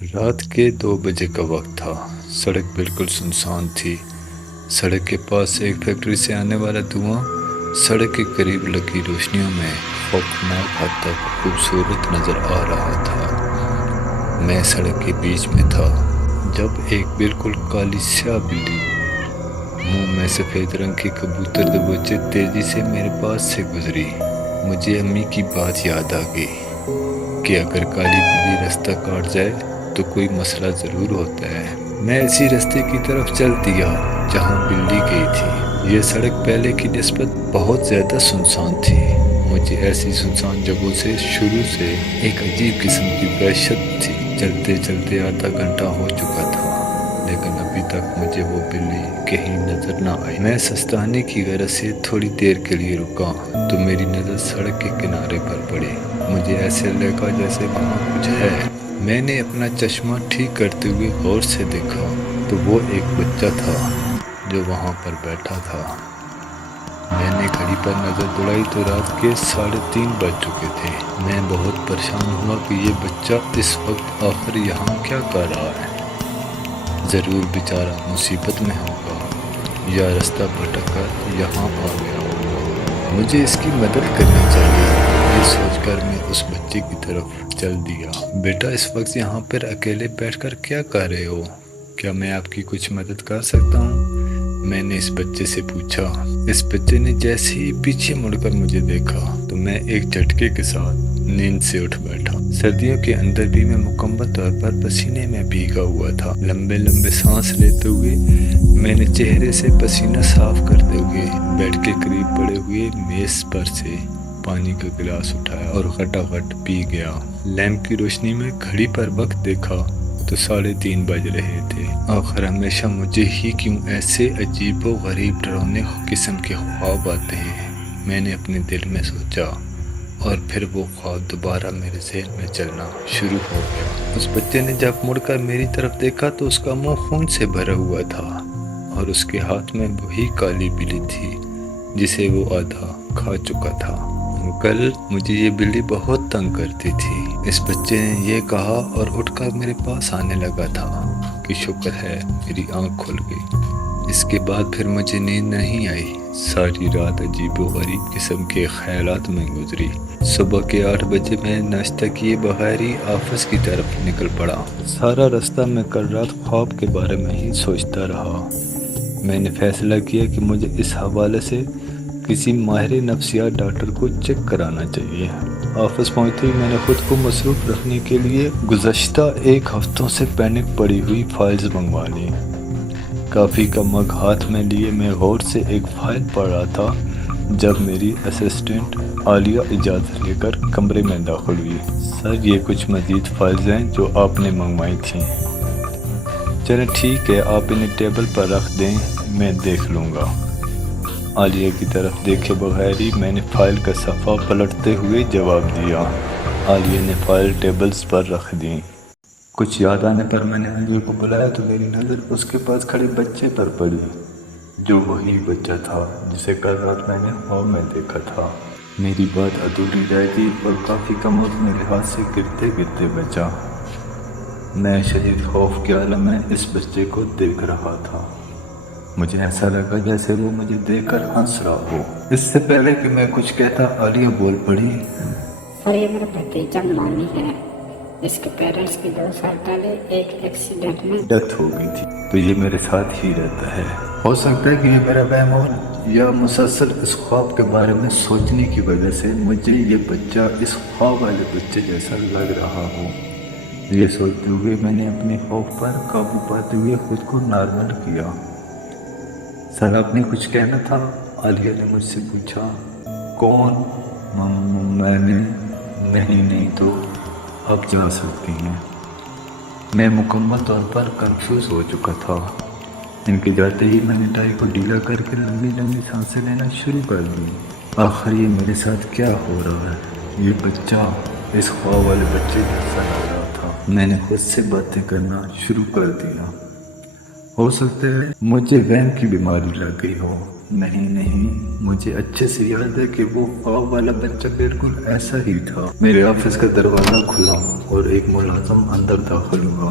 رات کے 2 بجے کا وقت تھا۔ سڑک بالکل سنسان تھی۔ سڑک کے پاس سے ایک فیکٹری سے آنے والا دھواں سڑک کے قریب لگی روشنیوں میں خوفناک حد تک خوبصورت نظر آ رہا تھا۔ میں سڑک کے بیچ میں تھا جب ایک بالکل کالی سیاہ بلی منہ میں سفید رنگ کے کبوتر دبوچے تیزی سے میرے پاس سے گزری۔ مجھے امی کی بات یاد آ گئی کہ اگر کالی بلی راستہ کاٹ جائے تو کوئی مسئلہ ضرور ہوتا ہے۔ میں اسی راستے کی طرف چل دیا جہاں بلی گئی تھی۔ یہ سڑک پہلے کی نسبت بہت زیادہ سنسان تھی۔ مجھے ایسی سنسان جگہوں سے شروع سے ایک عجیب قسم کی وحشت تھی۔ چلتے چلتے آدھا گھنٹہ ہو چکا تھا لیکن ابھی تک مجھے وہ بلی کہیں نظر نہ آئی۔ میں سستانے کی غرض سے تھوڑی دیر کے لیے رکا تو میری نظر سڑک کے کنارے پر پڑی۔ مجھے ایسے لگا جیسے وہاں کچھ ہے۔ میں نے اپنا چشمہ ٹھیک کرتے ہوئے غور سے دیکھا تو وہ ایک بچہ تھا جو وہاں پر بیٹھا تھا۔ میں نے گھڑی پر نظر دوڑائی تو رات کے 3:30 بج چکے تھے۔ میں بہت پریشان ہوا کہ یہ بچہ اس وقت آخر یہاں کیا کر رہا ہے۔ ضرور بیچارہ مصیبت میں ہوگا یا رستہ بھٹک کر یہاں آ گیا ہوگا۔ مجھے اس کی مدد کرنی چاہیے، یہ سوچ کر میں اس بچے کی طرف چل دیا۔ بیٹا، اس وقت یہاں پر اکیلے بیٹھ کر کیا کر رہے ہو؟ کیا میں آپ کی کچھ مدد کر سکتا ہوں؟ میں نے اس بچے سے پوچھا۔ اس بچے نے جیسے ہی پیچھے مڑ کر مجھے دیکھا تو میں ایک جھٹکے کے ساتھ نیند سے اٹھ بیٹھا۔ سردیوں کے اندر بھی میں مکمل طور پر پسینے میں بھیگا ہوا تھا۔ لمبے لمبے سانس لیتے ہوئے میں نے چہرے سے پسینہ صاف کرتے ہوئے بیڈ کے قریب پڑے ہوئے میز پر سے پانی کا گلاس اٹھایا اور کھٹاکھٹ پی گیا۔ لیمپ کی روشنی میں گھڑی پر وقت دیکھا تو 3:30 بج رہے تھے۔ آخر ہمیشہ مجھے ہی کیوں ایسے عجیب و غریب ڈراؤنے قسم کے خواب آتے ہیں، میں نے اپنے دل میں سوچا، اور پھر وہ خواب دوبارہ میرے ذہن میں چلنا شروع ہو گیا۔ اس بچے نے جب مڑ کر میری طرف دیکھا تو اس کا منہ خون سے بھرا ہوا تھا اور اس کے ہاتھ میں وہی کالی بلی تھی جسے وہ آدھا کھا چکا تھا۔ کل مجھے یہ بلی بہت تنگ کرتی تھی، اس بچے نے یہ کہا اور اٹھ کر میرے پاس آنے لگا تھا کہ شکر ہے میری آنکھ کھل گئی۔ اس کے بعد پھر مجھے نیند نہیں آئی۔ ساری رات عجیب و غریب قسم کے خیالات میں گزری۔ صبح کے 8 بجے میں ناشتہ کیے بغیر ہی آفس کی طرف نکل پڑا۔ سارا راستہ میں کل رات خواب کے بارے میں ہی سوچتا رہا۔ میں نے فیصلہ کیا کہ مجھے اس حوالے سے کسی ماہر نفسیات ڈاکٹر کو چیک کرانا چاہیے۔ آفس پہنچتے ہی میں نے خود کو مصروف رکھنے کے لیے گزشتہ 1 ہفتوں سے پینک پڑی ہوئی فائلز منگوا لی۔ کافی کا مگ ہاتھ میں لیے میں غور سے ایک فائل پڑھ رہا تھا جب میری اسسٹنٹ عالیہ اجازت لے کر کمرے میں داخل ہوئی۔ سر، یہ کچھ مزید فائلز ہیں جو آپ نے منگوائی تھیں۔ چلیں ٹھیک ہے، آپ انہیں ٹیبل پر رکھ دیں، میں دیکھ لوں گا۔ عالیہ کی طرف دیکھے بغیر ہی میں نے فائل کا صفحہ پلٹتے ہوئے جواب دیا۔ عالیہ نے فائل ٹیبلز پر رکھ دی۔ کچھ یاد آنے پر میں نے عالیہ کو بلایا تو میری نظر اس کے پاس کھڑے بچے پر پڑی، جو وہی بچہ تھا جسے کل رات میں نے خواب میں دیکھا تھا۔ میری بات ادھوری رہ گئی اور کافی کا مگ میرے ہاتھ سے گرتے گرتے بچا۔ میں شدید خوف کے عالم میں اس بچے کو دیکھ رہا تھا۔ مجھے ایسا لگا جیسے وہ مجھے دیکھ کر ہنس رہا ہو۔ اس سے پہلے کہ میں کچھ کہتا عالیہ بول پڑی، سر، یہ میرا بھتیجا مانی ہے، اس کے پیرنٹس کی 2 سال پہلے ایک ایکسیڈنٹ میں ڈیتھ ہو گئی تھی، تو یہ میرے ساتھ ہی رہتا ہے۔ ہو سکتا ہے کہ یہ میرا وہم ہو یا مسلسل اس خواب کے بارے میں سوچنے کی وجہ سے مجھے یہ بچہ اس خواب والے بچے جیسا لگ رہا ہو۔ یہ سوچتے ہوئے میں نے اپنے خوف پر قابو پاتے ہوئے خود کو نارمل کیا۔ سر، آپ نے کچھ کہنا تھا؟ عالیہ نے مجھ سے پوچھا۔ کون؟ میں نے نہیں تو آپ جا سکتی ہیں۔ میں مکمل طور پر کنفیوز ہو چکا تھا۔ ان کے جاتے ہی میں نے ٹائی کو ڈھیلا کر کے لمبی لمبی سانسیں لینا شروع کر دی۔ آخر یہ میرے ساتھ کیا ہو رہا ہے؟ یہ بچہ اس خواب والے بچے جیسا لگ رہا تھا۔ میں نے خود سے باتیں کرنا شروع کر دیا۔ ہو سکتا ہے مجھے وہم کی بیماری لگ گئی ہو नहीं नहीं, मुझे अच्छे से याद है कि वो ख्वाब वाला बच्चा बिल्कुल ऐसा ही था। मेरे ऑफिस का दरवाज़ा खुला और एक मुलाजिम अंदर दाखिल हुआ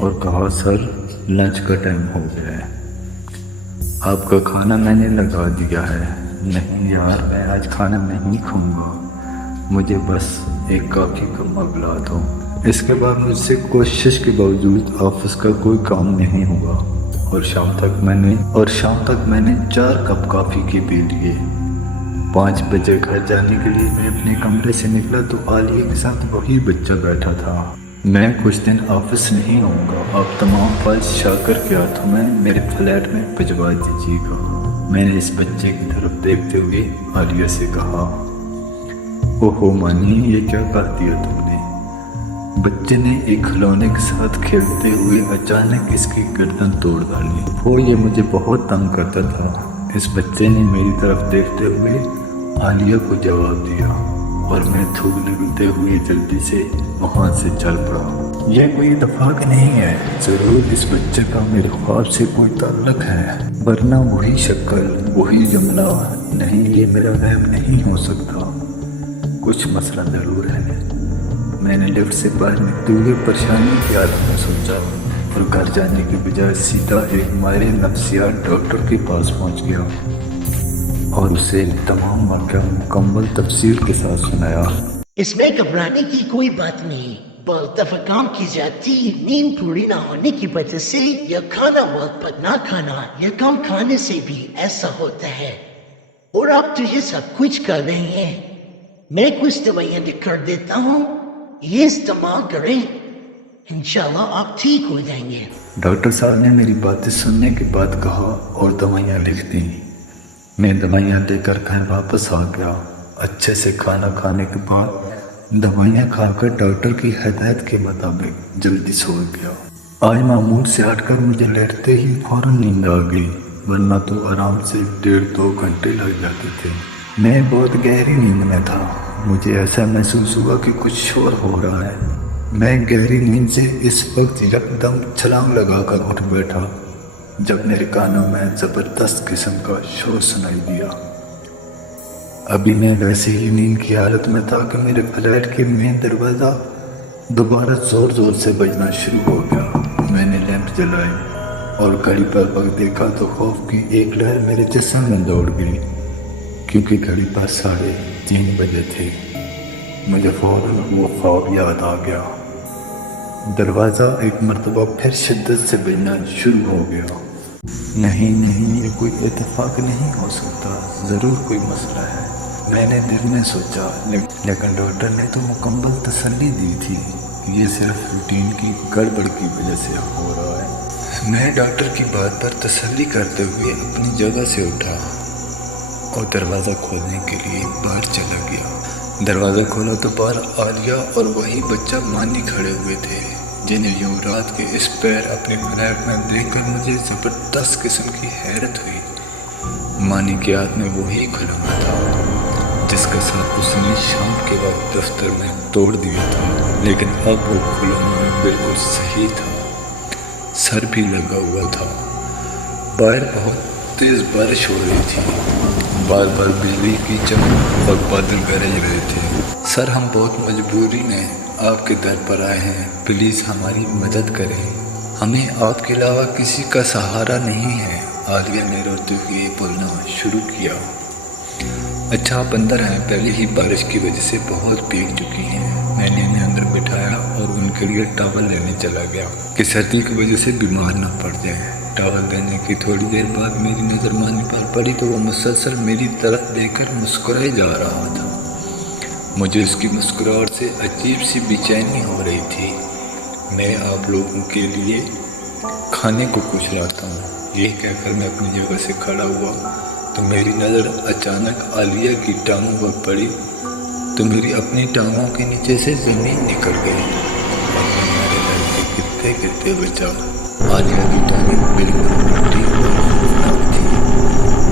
और कहा, सर लंच का टाइम हो गया है, आपका खाना मैंने लगा दिया है। नहीं यार, मैं आज खाना नहीं खाऊंगा, मुझे बस एक कॉफ़ी का मग ला दो। इसके बाद मुझसे कोशिश के बावजूद ऑफिस का कोई काम नहीं हुआ और शाम तक मैंने 4 कप कॉफ़ी के पी लिए। 5 बजे घर जाने के लिए मैं अपने कमरे से निकला तो आलिया के साथ वही बच्चा बैठा था। मैं कुछ दिन ऑफिस नहीं आऊँगा, आप तमाम फाइल्स शाकर के हाथों में मेरे फ्लैट में भिजवा दीजिएगा। मैंने इस बच्चे की तरफ देखते हुए आलिया से कहा, ओहो मानी, ये क्या कर दिया तुमने? बच्चे ने एक खिलौने के साथ खेलते हुए अचानक इसकी गर्दन तोड़ डाली। वो ये मुझे बहुत तंग करता था। इस बच्चे ने मेरी तरफ देखते हुए आलिया को जवाब दिया और मैं थूक लगते हुए जल्दी से वहाँ से चल पड़ा। यह कोई इत्तेफाक नहीं है, ज़रूर इस बच्चे का मेरे ख्वाब से कोई ताल्लुक है, वरना वही शक्ल, वही जुमला। नहीं, ये मेरा वहम नहीं हो सकता, कुछ मसला ज़रूर है। मैंने लिफ्ट से बाहर निकलते हुए परेशानी की हालत में सोचा और घर जाने के बजाय सीधा एक माहिर नफ्सियात डॉक्टर के पास पहुंच गया और उसे तमाम वाक़या मुकम्मल तफसील के साथ सुनाया। इसमें घबराने की कोई बात नहीं, बहुत दफा काम की जाती नींद पूरी ना होने की वजह से या खाना वक्त पर ना खाना या कम खाने से भी ऐसा होता है। और आप तो ये सब कुछ कर रहे हैं, मैं कुछ दवाइयाँ लिख कर देता हूँ, ये इस्तेमाल करें, इंशाल्लाह आप ठीक हो जाएंगे। डॉक्टर साहब ने मेरी बातें सुनने के बाद कहा और दवाइयाँ लिख दी। मैं दवाइयाँ लेकर घर वापस आ गया। अच्छे से खाना खाने के बाद दवाइयाँ खाकर डॉक्टर की हिदायत के मुताबिक जल्दी सो गया। आज मामूल से हटकर मुझे लेटते ही फौरन नींद आ गई, वरना तो आराम से 1.5-2 घंटे लग जाते थे। मैं बहुत गहरी नींद में था। मुझे ऐसा महसूस हुआ कि कुछ शोर हो रहा है। मैं गहरी नींद से इस वक्त एकदम छलांग लगाकर उठ बैठा जब मेरे कानों में ज़बरदस्त किस्म का शोर सुनाई दिया। अभी मैं वैसे ही नींद की हालत में था कि मेरे फ्लैट के मेन दरवाज़ा दोबारा ज़ोर ज़ोर से बजना शुरू हो गया। मैंने लैंप जलाई और घड़ी पर वक्त देखा तो खौफ की एक लहर मेरे जिस्म में दौड़ गई, क्योंकि घड़ी पर 3:30 बजे थे। मुझे फौरन वो ख्वाब याद आ गया। दरवाज़ा एक मरतबा फिर शिद्दत से बजना शुरू हो गया। नहीं नहीं, ये कोई इत्तेफाक नहीं हो सकता, ज़रूर कोई मसला है, मैंने दिल में सोचा। लेकिन डॉक्टर ने तो मुकम्मल तसल्ली दी थी, ये सिर्फ रूटीन की गड़बड़ की वजह से हो रहा है। मैं डॉक्टर की बात पर तसल्ली करते हुए अपनी जगह से उठा और दरवाज़ा खोलने के लिए बाहर चला गया। दरवाज़ा खोला तो बाहर आलिया और वही बच्चा मानी खड़े हुए थे, जिन्हें यूं रात के इस पैर अपने फ्लैट में देखकर मुझे ज़बरदस्त किस्म की हैरत हुई। मानी के हाथ में वही खिलौना था जिसका साथ उसने शाम के वक्त दफ्तर में तोड़ दिया था, लेकिन अब वो खिलौना बिल्कुल सही था, सर भी लगा हुआ था। बाहर बहुत तेज़ बारिश हो रही थी, बार बार बिजली की चमक और बादल गरज रहे थे। सर, हम बहुत मजबूरी में आपके दर पर आए हैं, प्लीज़ हमारी मदद करें, हमें आपके अलावा किसी का सहारा नहीं है। आलिया ने रोते हुए बोलना शुरू किया। अच्छा, आप अंदर हैं, पहले ही बारिश की वजह से बहुत भीग चुकी हैं। मैंने इन्हें अंदर बिठाया और उनके लिए टॉवल लेने चला गया कि सर्दी की वजह से बीमार ना पड़ जाए। टॉवल देने की थोड़ी देर बाद मेरी नज़र मानी पर पड़ी तो वो मुसलसल मेरी तरफ देखकर मुस्कुराए जा रहा था। मुझे उसकी मुस्कुराहट से अजीब सी बेचैनी हो रही थी। मैं आप लोगों के लिए खाने को कुछ लाता हूँ, ये कहकर मैं अपनी जगह से खड़ा हुआ तो मेरी नज़र अचानक आलिया की टांगों पर पड़ी तो मेरी अपनी टांगों के नीचे से ज़मीन निकल गई और मैं मेरे घर से गिरते गिरते बचा। आलिया की टांगें बिल्कुल मोटी और थी,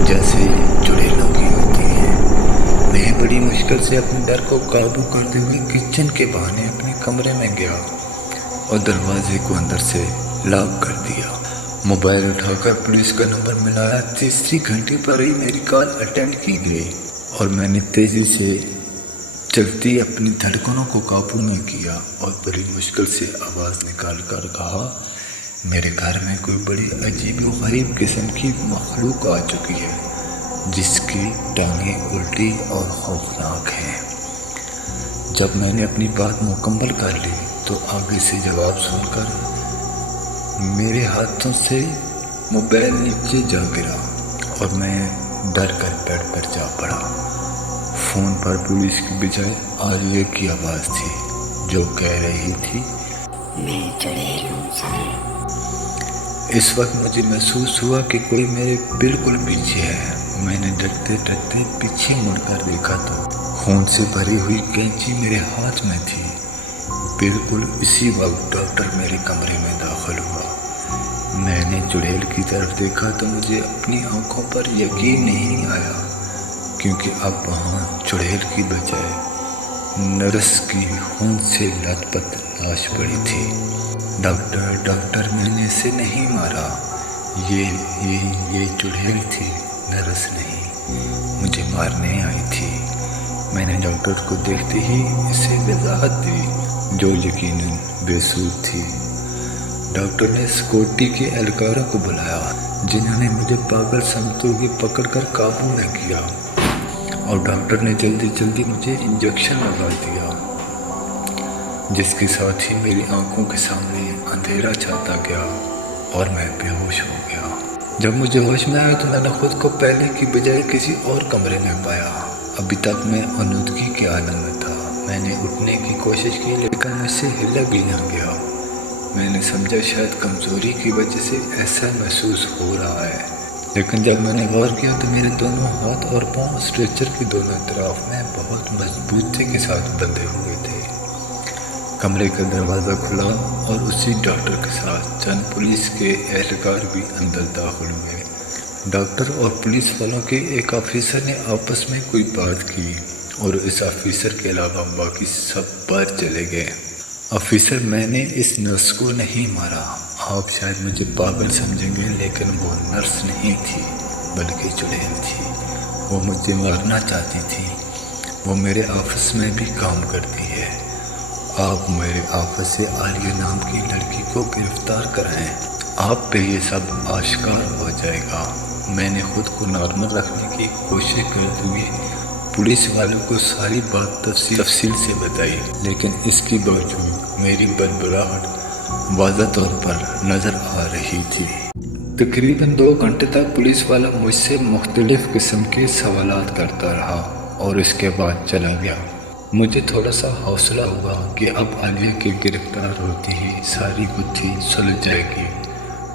जैसे चुड़ैलों की होती हैं। मैं बड़ी मुश्किल से अपने डर को काबू करते हुए किचन के बहाने अपने कमरे में गया और दरवाजे को अंदर से लॉक कर दिया। موبائل اٹھا کر پولیس کا نمبر ملایا۔ تیسری گھنٹے پر ہی میری کال اٹینڈ کی گئی اور میں نے تیزی سے چلتی اپنی دھڑکنوں کو قابو میں کیا اور بڑی مشکل سے آواز نکال کر کہا، میرے گھر میں کوئی بڑی عجیب و غریب قسم کی مخلوق آ چکی ہے جس کی ٹانگیں الٹی اور خوفناک ہیں۔ جب میں نے اپنی بات مکمل کر لی تو آگے سے جواب سن کر میرے ہاتھوں سے موبائل نیچے جا گرا اور میں ڈر کر بیڈ پر جا پڑا۔ فون پر پولیس کی بجائے عالیہ کی آواز تھی جو کہہ رہی تھی، میں چڑیل ہوں صاحب۔ اس وقت مجھے محسوس ہوا کہ کوئی میرے بالکل پیچھے ہے۔ میں نے ڈرتے ڈرتے پیچھے مڑ کر دیکھا تو خون سے بھری ہوئی کینچی میرے ہاتھ میں تھی۔ بالکل اسی وقت ڈاکٹر میرے کمرے میں داخل ہوا۔ میں نے چڑیل کی طرف دیکھا تو مجھے اپنی آنکھوں پر یقین نہیں آیا، کیونکہ اب وہاں چڑیل کی بجائے نرس کی خون سے لت پت لاش پڑی تھی۔ ڈاکٹر میں نے اسے نہیں مارا، یہ چڑیل تھی، نرس نہیں، مجھے مارنے آئی تھی۔ میں نے ڈاکٹر کو دیکھتے ہی اسے وضاحت دی جو یقیناً بے سود تھی۔ ڈاکٹر نے سیکورٹی کے اہلکاروں کو بلایا جنہوں نے مجھے پاگل سمجھتے ہوئے پکڑ کر قابو میں کیا اور ڈاکٹر نے جلدی مجھے انجیکشن لگا دیا، جس کے ساتھ ہی میری آنکھوں کے سامنے اندھیرا چھاتا گیا اور میں بے ہوش ہو گیا۔ جب مجھے ہوش میں آیا تو میں نے خود کو پہلے کی بجائے کسی اور کمرے میں پایا۔ ابھی تک میں آلودگی کے عالم میں تھا۔ میں نے اٹھنے کی کوشش کی لیکن مجھ سے ہلا بھی نہ گیا۔ میں نے سمجھا شاید کمزوری کی وجہ سے ایسا محسوس ہو رہا ہے، لیکن جب میں نے غور کیا تو میرے دونوں ہاتھ اور پاؤں اسٹریچر کے دونوں اطراف میں بہت مضبوطی کے ساتھ بندھے ہوئے تھے۔ کمرے کا دروازہ کھلا اور اسی ڈاکٹر کے ساتھ چند پولیس کے اہلکار بھی اندر داخل ہوئے۔ ڈاکٹر اور پولیس والوں کے ایک آفیسر نے آپس میں کوئی بات کی اور اس آفیسر کے علاوہ باقی سب باہر چلے گئے۔ آفیسر، میں نے اس نرس کو نہیں مارا۔ آپ شاید مجھے پاگل سمجھیں گے لیکن وہ نرس نہیں تھی بلکہ چڑیل تھی۔ وہ مجھے مارنا چاہتی تھی۔ وہ میرے آفس میں بھی کام کرتی ہے۔ آپ میرے آفس سے عالیہ نام کی لڑکی کو گرفتار کرائیں، آپ پہ یہ سب آشکار ہو جائے گا۔ میں نے خود کو نارمل رکھنے کی کوشش کرتے ہوئے پولیس والوں کو ساری بات تفصیل سے بتائی، لیکن اس کے باوجود میری بدبراہٹ واضح طور پر نظر آ رہی تھی۔ تقریباً 2 گھنٹے تک پولیس والا مجھ سے مختلف قسم کے سوالات کرتا رہا اور اس کے بعد چلا گیا۔ مجھے تھوڑا سا حوصلہ ہوا کہ اب عالیہ کے گرفتار ہوتے ہی ساری گتھی سلجھ جائے گی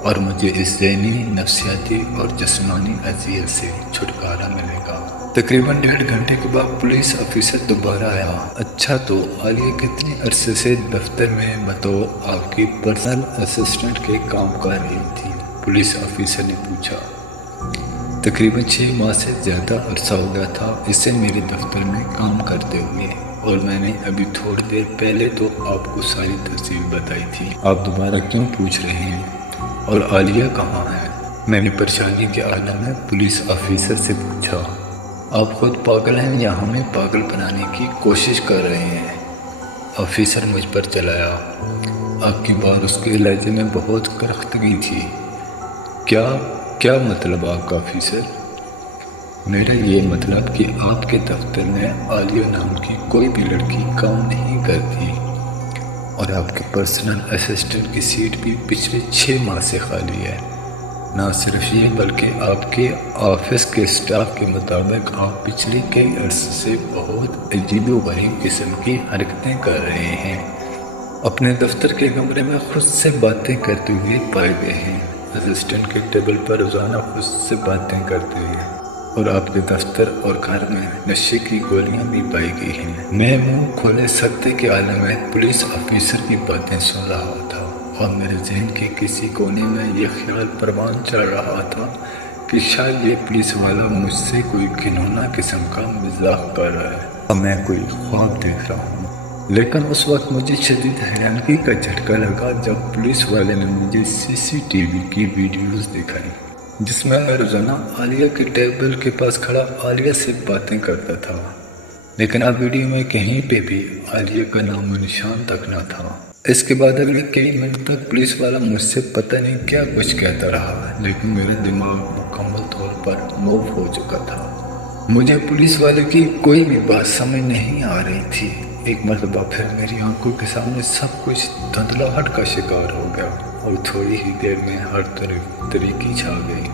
اور مجھے اس ذہنی، نفسیاتی اور جسمانی اذیت سے چھٹکارا ملے گا۔ تقریباً 1.5 گھنٹے کے بعد پولیس آفیسر دوبارہ آیا۔ اچھا، تو عالیہ کتنے عرصے سے دفتر میں بطور آپ کی پرسنل اسسٹنٹ کے کام کر رہی تھی؟ پولیس آفیسر نے پوچھا۔ تقریباً 6 ماہ سے زیادہ عرصہ ہو گیا تھا اسے میرے دفتر میں کام کرتے ہوئے، اور میں نے ابھی تھوڑی دیر پہلے تو آپ کو ساری تفصیل بتائی تھی۔ آپ دوبارہ کیوں پوچھ رہے ہیں؟ اور عالیہ کہاں ہے؟ میں نے پریشانی کے عالم میں پولیس آفیسر سے پوچھا۔ آپ خود پاگل ہیں یا ہمیں پاگل بنانے کی کوشش کر رہے ہیں؟ آفیسر مجھ پر چلایا۔ آپ کی بات اس کے لہجے میں بہت کرختگی تھی۔ کیا مطلب آپ کا آفیسر؟ میرا یہ مطلب کہ آپ کے دفتر میں عالیہ نام کی کوئی بھی لڑکی کام نہیں کرتی، اور آپ کے پرسنل اسسٹنٹ کی سیٹ بھی پچھلے 6 ماہ سے خالی ہے۔ نہ صرف یہ بلکہ آپ کے آفس کے اسٹاف کے مطابق آپ پچھلے کئی عرصے سے بہت عجیب و غریب قسم کی حرکتیں کر رہے ہیں۔ اپنے دفتر کے کمرے میں خود سے باتیں کرتے ہوئے پائے گئے ہیں، اسسٹنٹ کے ٹیبل پر روزانہ خود سے باتیں کرتے ہیں، اور آپ کے دفتر اور گھر میں نشے کی گولیاں بھی پائی گئی ہیں۔ میں منہ کھولے سکتے کے عالم میں پولیس آفیسر کی باتیں سن رہا تھا، اور میرے ذہن کے کسی کونے میں یہ خیال پروان چڑھ رہا تھا کہ شاید یہ پولیس والا مجھ سے کوئی گھنونا قسم کا مذاق کر رہا ہے، اور میں کوئی خواب دیکھ رہا ہوں۔ लेकिन उस वक्त मुझे शदीद हैरानगी का झटका लगा जब पुलिस वाले ने मुझे सीसीटीवी की वीडियोस दिखाई जिसमें मैं रोजाना आलिया के टेबल के पास खड़ा आलिया से बातें करता था, लेकिन अब वीडियो में कहीं पे भी आलिया का नामो निशान तक न था। इसके बाद अगले कई मिनट तक पुलिस वाला मुझसे पता नहीं क्या कुछ कहता रहा, लेकिन मेरा दिमाग मुकम्मल तौर पर मूव हो चुका था। मुझे पुलिस वाले की कोई भी बात समझ नहीं आ रही थी। एक मरतबा फिर मेरी आंखों के सामने सब कुछ धुंधलाहट का शिकार हो गया और थोड़ी ही देर में हर तरफ तरीकी छा गई।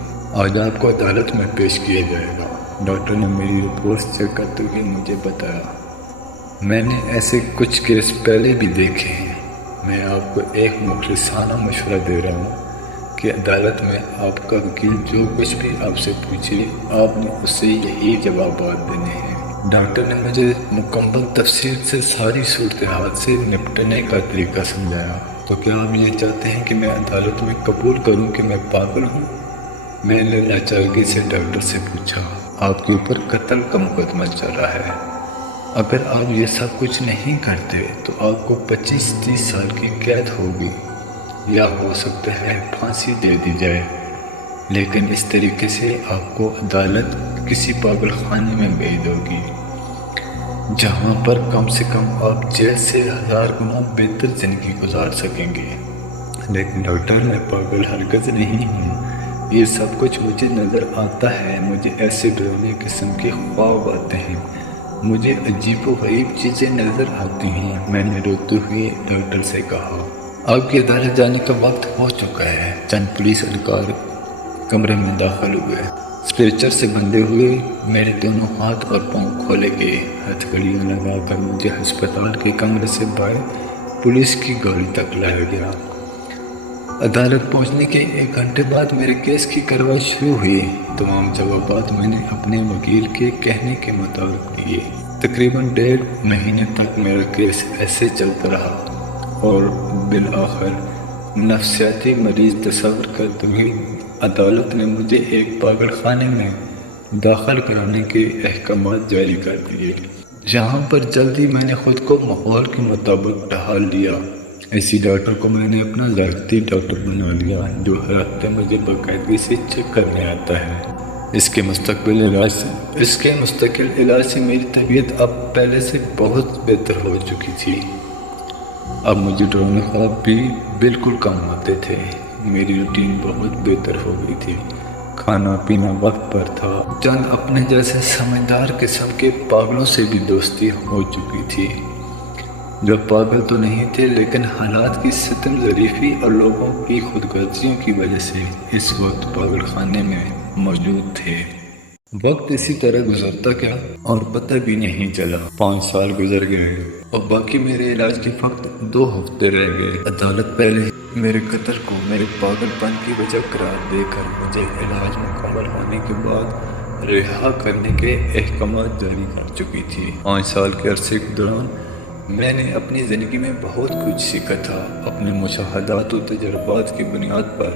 आज आपको अदालत में पेश किया जाएगा, डॉक्टर ने मेरी रिपोर्ट चेक करते हुए मुझे बताया। मैंने ऐसे कुछ केस पहले भी देखे हैं। मैं आपको एक मुखलिसाना मशवरा दे रहा हूँ कि अदालत में आपका वकील जो कुछ भी आपसे पूछे आपने उससे यही जवाब देने हैं। डॉक्टर ने मुझे मुकम्मल तफसील से सारी सूरत हाल से निपटने का तरीका समझाया। तो क्या आप ये चाहते हैं कि मैं अदालत में कबूल करूँ कि मैं पागल हूँ? मैंने लाचारगी से डॉक्टर से पूछा, आपके ऊपर कत्ल का मुकदमा चल रहा है, अगर आप ये सब कुछ नहीं करते तो आपको 25-30 साल की कैद होगी या हो सकता है फांसी दे दी जाए। लेकिन इस तरीके से आपको अदालत किसी पागल खाने में भेज दोगी जहाँ पर कम से कम आप जेल से 1000 गुना बेहतर ज़िंदगी गुजार सकेंगे। लेकिन डॉक्टर, मैं पागल हरगिज़ नहीं हूँ। ये सब कुछ मुझे नज़र आता है। मुझे ऐसे डरावनी किस्म के ख्वाब आते हैं, मुझे अजीबोगरीब चीज़ें नज़र आती हैं। मैंने रोते हुए डॉक्टर से कहा, आपकी अदालत जाने का वक्त हो चुका है। चंद पुलिस अधिकारी कमरे में दाखिल हुए। स्ट्रेचर से बंधे हुए मेरे दोनों हाथ और पांव खोले गए। हथकड़ियाँ लगाकर मुझे अस्पताल के कमरे से बाहर पुलिस की गाड़ी तक लाया गया। अदालत पहुंचने के 1 घंटे बाद मेरे केस की कार्रवाई शुरू हुई। तमाम जवाबात मैंने अपने वकील के कहने के मुताबिक दिए। तकरीबन 1.5 महीने तक मेरा केस ऐसे चलता रहा और बिल आखिर नफ्सियाती मरीज तस्वर करते हुए अदालत ने मुझे एक पागल खाने में दाखिल कराने के अहकाम जारी कर दिए, जहाँ पर जल्दी मैंने खुद को माहौल के मुताबिक ढाल लिया। इसी डॉक्टर को मैंने अपना ज़ाती डॉक्टर बना लिया, जो हर हफ्ते मुझे बाकायदगी से चेक करने आता है। इसके मुस्तकिल इलाज से मेरी तबीयत अब पहले से बहुत बेहतर हो चुकी थी। अब मुझे डरावने ख्वाब भी बिल्कुल कम होते थे। मेरी रूटीन बहुत बेहतर हो गई थी। खाना पीना वक्त पर था। चंद अपने जैसे समझदार किस्म के पागलों से भी दोस्ती हो चुकी थी, जो पागल तो नहीं थे लेकिन हालात की सितम ज़रीफ़ी और लोगों की खुदगर्जियों की वजह से इस वक्त पागल खाने में मौजूद थे। वक्त इसी तरह गुजरता गया और पता भी नहीं चला। 5 साल गुजर गए और बाकी मेरे इलाज के वक्त 2 हफ्ते रह गए। अदालत पहले मेरे कत्ल को मेरे पागलपन की वजह करार देकर मुझे इलाज मुकम्मल होने के बाद रिहा करने के अहकाम जारी कर चुकी थी। 5 साल के अरसे के दौरान मैंने अपनी ज़िंदगी में बहुत कुछ सीखा था। अपने मुशाहदात और तजुर्बात की बुनियाद पर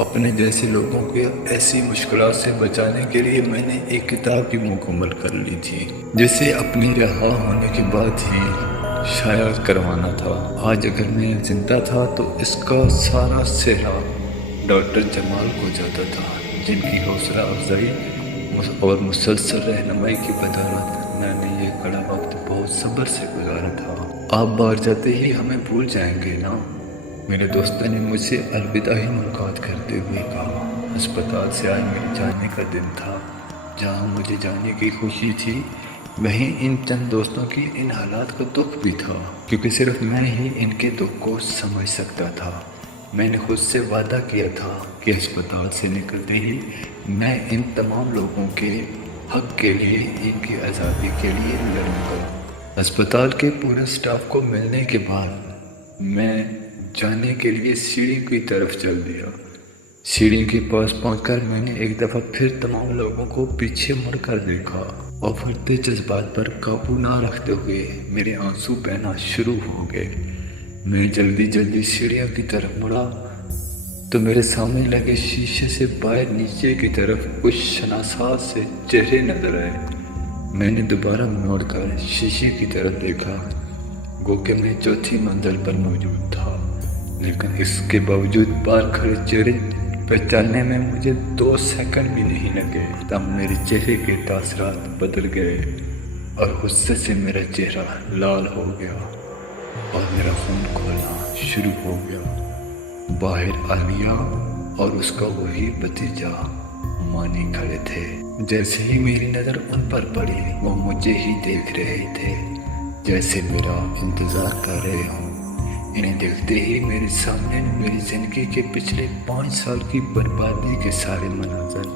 अपने जैसे लोगों को ऐसी मुश्किलात से बचाने के लिए मैंने एक किताब भी मुकम्मल कर ली थी, जिसे अपनी रिहा होने के बाद ही शाया करवाना था। आज अगर मैं जिंदा था तो इसका सारा सेहरा डॉक्टर जमाल को जाता था, जिनकी हौसला अफजाई और मुसलसल रहनुमाई की बदौलत मैंने ये कड़ा वक्त बहुत सब्र से गुजारा था। आप बाहर जाते ही हमें भूल जाएंगे ना? मेरे दोस्तों ने मुझसे अलविदाई मुलाकात करते हुए कहा। अस्पताल से आज मेरे जाने का दिन था। जहाँ मुझे जाने की खुशी थी, वहीं इन चंद दोस्तों की इन हालात का दुख भी था, क्योंकि सिर्फ मैं ही इनके दुख को समझ सकता था। मैंने खुद से वादा किया था कि अस्पताल से निकलते ही मैं इन तमाम लोगों के हक के लिए, इनकी आज़ादी के लिए लड़ूंगा। अस्पताल के पूरे स्टाफ को मिलने के बाद मैं जाने के लिए सीढ़ी की तरफ चल दिया। सीढ़ी के पास पहुंचकर मैंने एक दफ़ा फिर तमाम लोगों को पीछे मुड़कर देखा और बढ़ते जज्बात पर काबू ना रखते हुए मेरे आंसू बहना शुरू हो गए। मैं जल्दी सीढ़ियों की तरफ मुड़ा तो मेरे सामने लगे शीशे से बाहर नीचे की तरफ कुछ शनासाज से चेहरे नजर आए। मैंने दोबारा मुड़कर शीशे की तरफ देखा गो कि मैं चौथी मंजिल पर मौजूद था, लेकिन इसके बावजूद पार खड़े चेहरे पहचानने में मुझे 2 सेकंड भी नहीं लगे। तब मेरे चेहरे के तासरात बदल गए और गुस्से से मेरा चेहरा लाल हो गया और मेरा खून खोलना शुरू हो गया। बाहर आलिया और उसका वही भतीजा मानी खड़े थे। जैसे ही मेरी नज़र उन पर पड़ी, वो मुझे ही देख रहे थे, जैसे मेरा इंतज़ार कर रहे हों। इन्हें देखते ही मेरे सामने मेरी ज़िंदगी के पिछले 5 साल की बर्बादी के सारे मनाज़र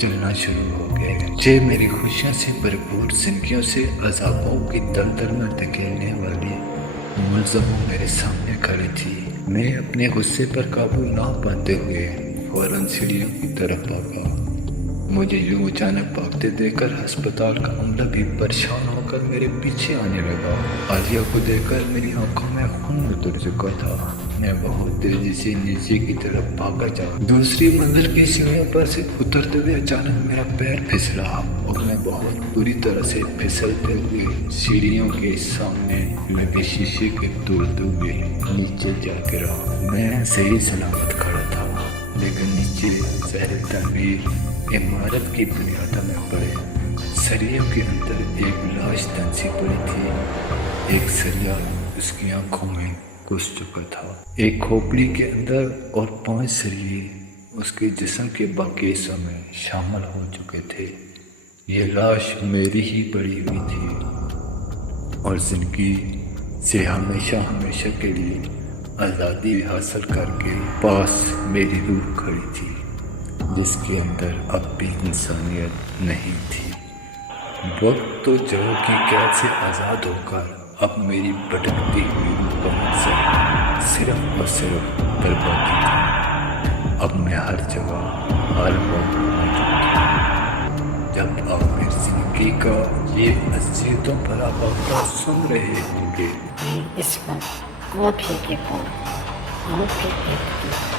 चलना शुरू हो गए। जे मेरी खुशियों से भरपूर जिंदगियों से अज़ाबों की दलदल में धकेलने वाली मुलज़मों मेरे सामने खड़ी थी। मैं अपने गुस्से पर काबू ना पाते हुए फौरन सीढ़ियों की तरफ भागा। मुझे यूं अचानक भागते देखकर अस्पताल का अमला भी परेशान होकर मेरे पीछे आने लगा। आलिया को देखकर मेरी आंखों में खून उतर चुका था। मैं बहुत तेजी से नीचे की तरफ भागा जा। दूसरी मंजिल की सीढ़ियों पर से उतरते हुए अचानक मेरा पैर फिसला और मैं बहुत बुरी तरह से फिसलते हुए सीढ़ियों के सामने लगे शीशे के तोड़ते हुए नीचे जा गिरा। मैं सही सलामत खड़ा था, लेकिन नीचे ज़हर तनवीर इमारत की बुनियादों में पड़े सरियों के अंदर एक लाश तंसी पड़ी थी। एक सरिया उसकी आंखों में घुस चुका था। एक खोपड़ी के अंदर और 5 सरिये उसके जिस्म के बाकी हिस्सों में शामिल हो चुके थे। ये लाश मेरी ही पड़ी हुई थी और जिंदगी से हमेशा हमेशा के लिए आज़ादी हासिल करके पास मेरी रूह खड़ी थी, जिसके अंदर अब भी इंसानियत नहीं थी। वक्त तो जगह की कैद से आज़ाद होकर अब मेरी भटकती हुई रूह का मकसद सिर्फ और सिर्फ बर्बादी था। अब मैं हर जगह हर वक्त मौजूद था। जब आप मेरी जिंदगी का ये अजीतों भरा वाक़ा सुन रहे होंगे, इस वक्त वो भी देखो, वो भी देखो,